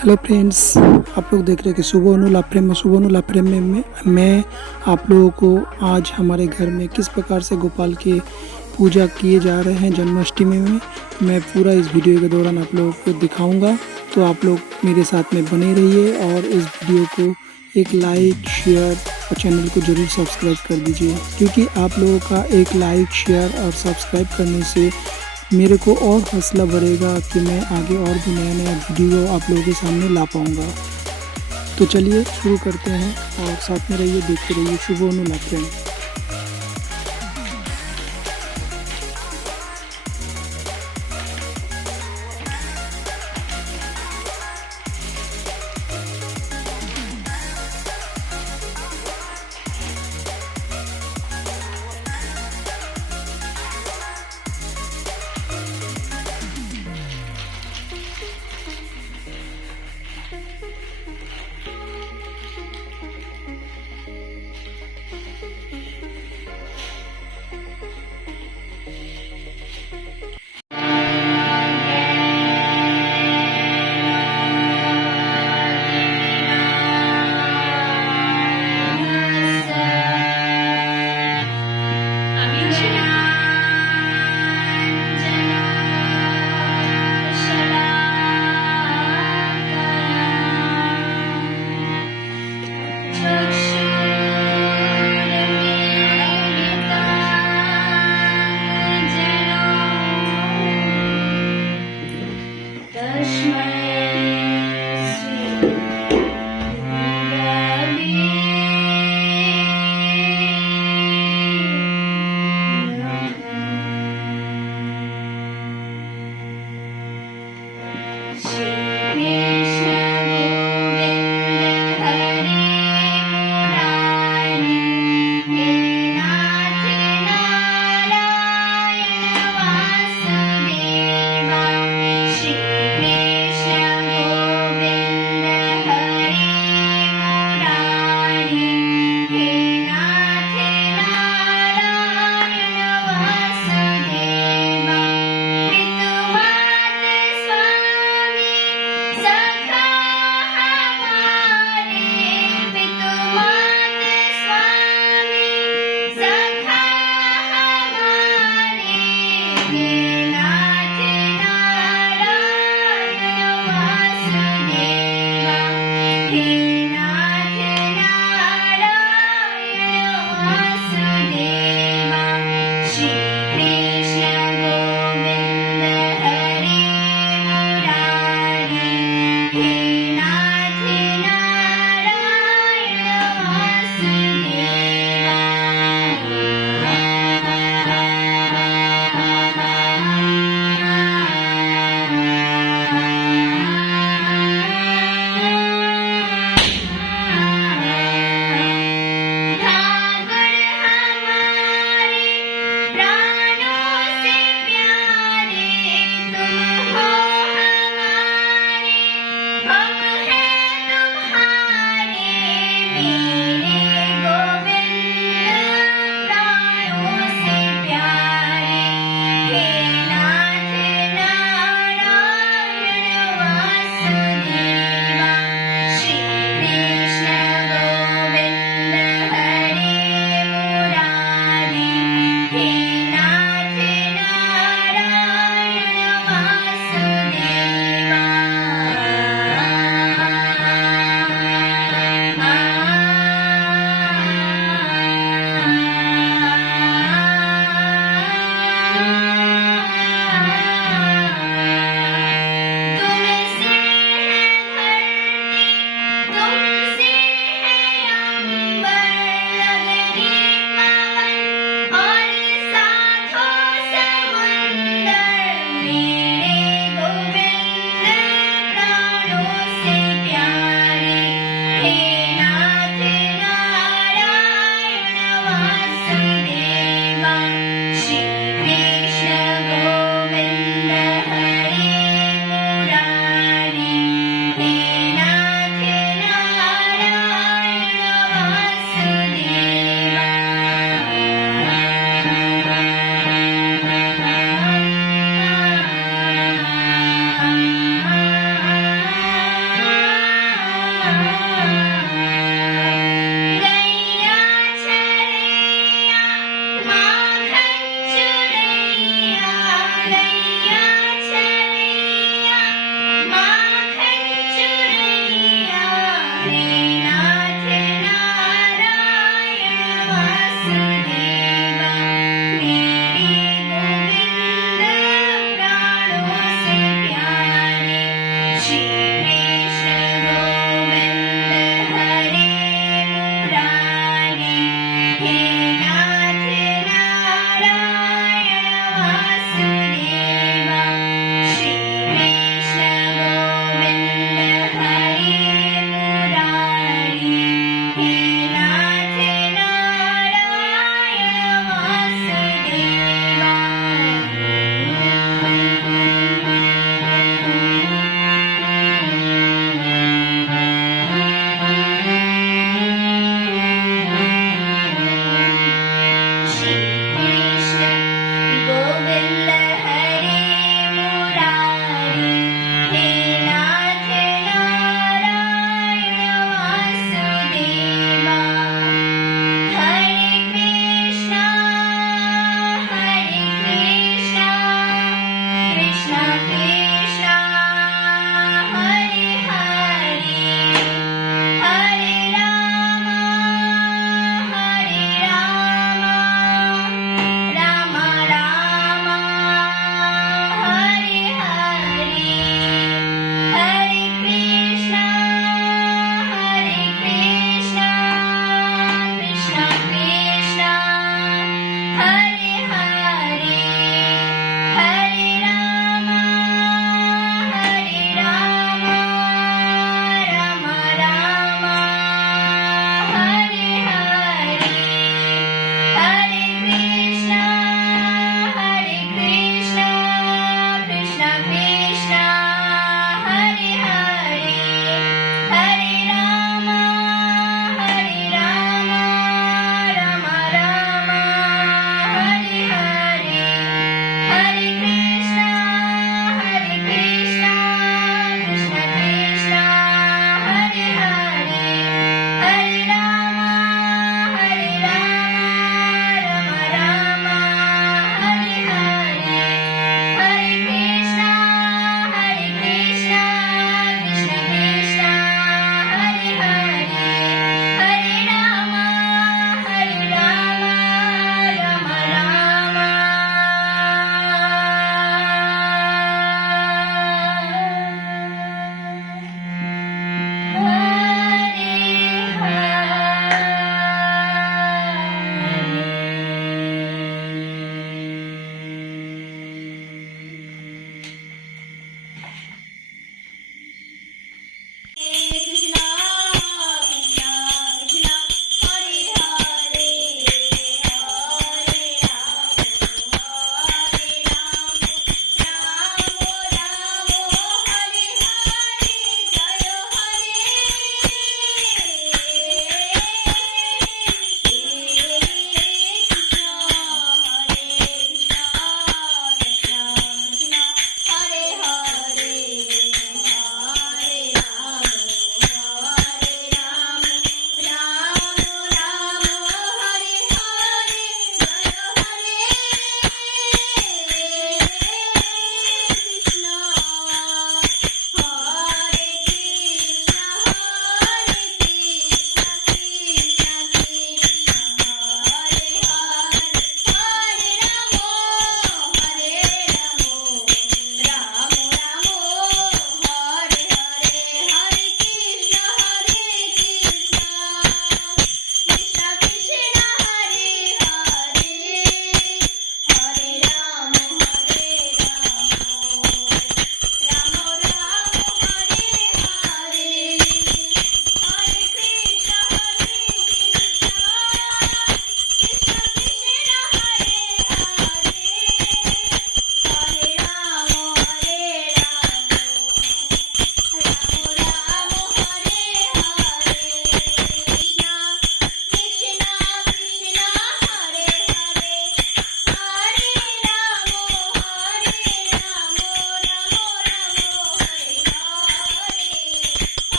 Hello friends, आप लोग देख रहे हैं कि सुबह प्रेम में मैं आप लोगों को आज हमारे घर में किस प्रकार से गोपाल की पूजा किए जा रहे हैं जन्माष्टमी में मैं पूरा इस वीडियो के दौरान आप लोगों को दिखाऊंगा। तो आप लोग मेरे साथ में बने रहिए और इस वीडियो को एक लाइक शेयर और चैनल को ज़रूर सब्सक्राइब कर दीजिए, क्योंकि आप लोगों का एक लाइक शेयर और सब्सक्राइब करने से मेरे को और हौसला बढ़ेगा कि मैं आगे और भी नया नया वीडियो आप लोगों के सामने ला पाऊँगा। तो चलिए शुरू करते हैं और साथ में रहिए, देखते रहिए शुभ फ्रेंड।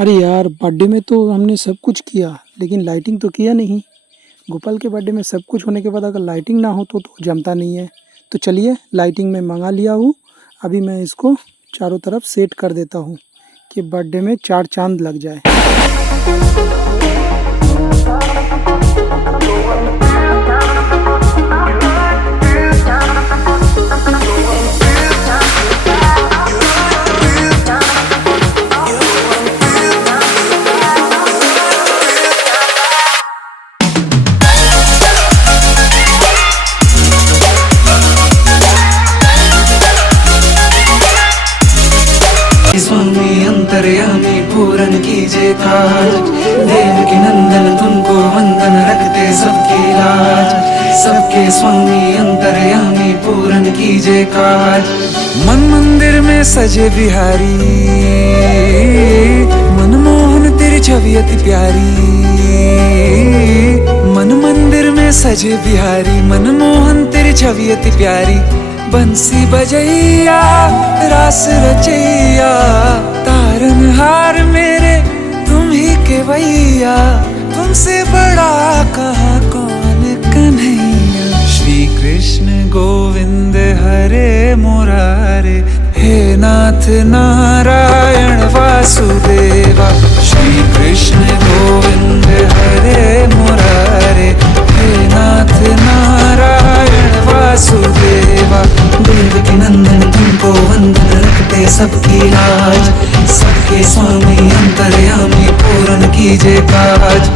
अरे यार, बर्थडे में तो हमने सब कुछ किया लेकिन लाइटिंग तो किया नहीं। गोपाल के बर्थडे में सब कुछ होने के बाद अगर लाइटिंग ना हो तो जमता नहीं है। तो चलिए, लाइटिंग मैं मंगा लिया हूँ। अभी मैं इसको चारों तरफ सेट कर देता हूँ कि बर्थडे में चार चांद लग जाए। स्वामी अंतर्यामी पूरन कीजिए काज, देवकी नंदन तुमको वंदन रखते सबकी लाज। सबके स्वामी अंतर्यामी पूरन कीजिए काज। मन मंदिर में सजे बिहारी, मनमोहन तेरी छवि अति प्यारी। मन मंदिर में सजे बिहारी, मनमोहन तेरी छवि अति प्यारी। बंसी बजैया रास रचैया, तारनहार मेरे तुम ही के भैया। तुमसे बड़ा कहाँ कौन कन्हैया। श्री कृष्ण गोविंद हरे मुरारे, हे नाथ नारायण वासुदेवा। श्री कृष्ण गोविंद हरे मुरारे, हे नाथ नारायण वासुदेवा। देवकी नंदन तुमको वंदन रखते सबकी लाज। सबके स्वामी अंतर्यामी पूरन कीजिए काज।